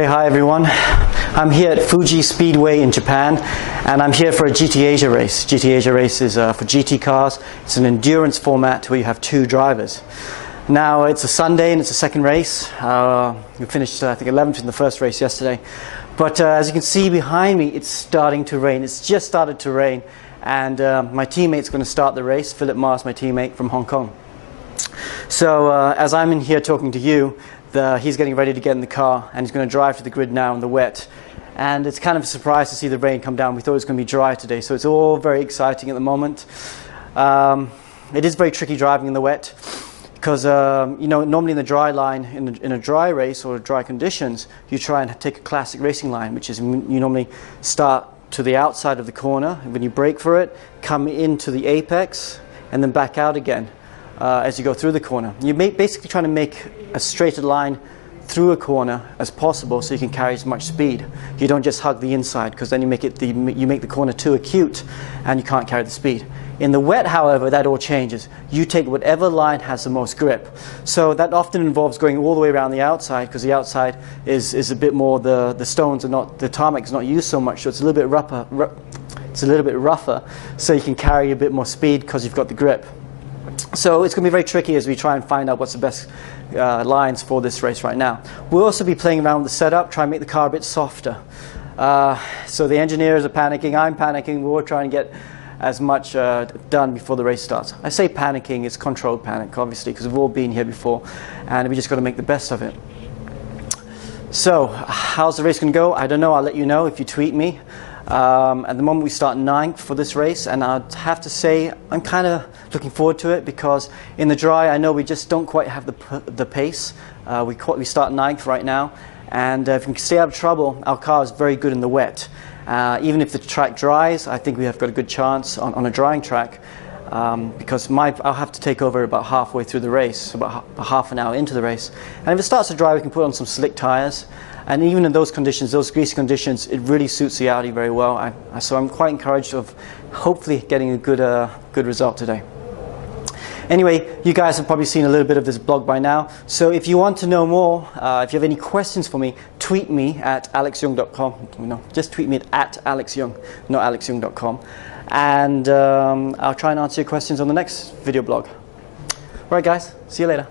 Okay, hi everyone. I'm here at Fuji Speedway in Japan, and I'm here for a GT Asia race. GT Asia race is for GT cars. It's an endurance format where you have two drivers. Now, it's a Sunday and it's a second race. We finished, I think, 11th in the first race yesterday. But as you can see behind me, it's starting to rain. It's just started to rain. And my teammate's going to start the race, Philip Mars, my teammate from Hong Kong. So as I'm in here talking to you, he's getting ready to get in the car, and he's going to drive to the grid now in the wet. And it's kind of a surprise to see the rain come down. We thought it was going to be dry today, so it's all very exciting at the moment. It is very tricky driving in the wet because, you know, normally in the dry line, in a dry race or dry conditions, you try and take a classic racing line, which is you normally start to the outside of the corner, and when you brake for it, come into the apex, and then back out again. As you go through the corner. You're basically trying to make a straighter line through a corner as possible so you can carry as much speed. You don't just hug the inside, because then you make the corner too acute and you can't carry the speed. In the wet, however, that all changes. You take whatever line has the most grip. So that often involves going all the way around the outside, because the outside is a bit more, the stones are not, the tarmac is not used so much, so it's a little bit rougher, so you can carry a bit more speed because you've got the grip. So it's going to be very tricky as we try and find out what's the best lines for this race right now. We'll also be playing around with the setup, try and make the car a bit softer. So the engineers are panicking, I'm panicking, we're trying to get as much done before the race starts. I say panicking, it's controlled panic, obviously, because we've all been here before, and we just got to make the best of it. So, how's the race going to go? I don't know, I'll let you know if you tweet me. At the moment we start 9th for this race, and I'd have to say I'm kind of looking forward to it, because in the dry I know we just don't quite have the pace. We start 9th right now, and if we can stay out of trouble, our car is very good in the wet. Even if the track dries, I think we have got a good chance on a drying track, because I'll have to take over about halfway through the race, about half an hour into the race. And if it starts to dry, we can put on some slick tires. And even in those conditions, those greasy conditions, it really suits the Audi very well. So I'm quite encouraged of hopefully getting a good result today. Anyway, you guys have probably seen a little bit of this blog by now. So if you want to know more, if you have any questions for me, tweet me at alexyoung.com. No, just tweet me at alexyoung, not alexyoung.com. And I'll try and answer your questions on the next video blog. All right, guys. See you later.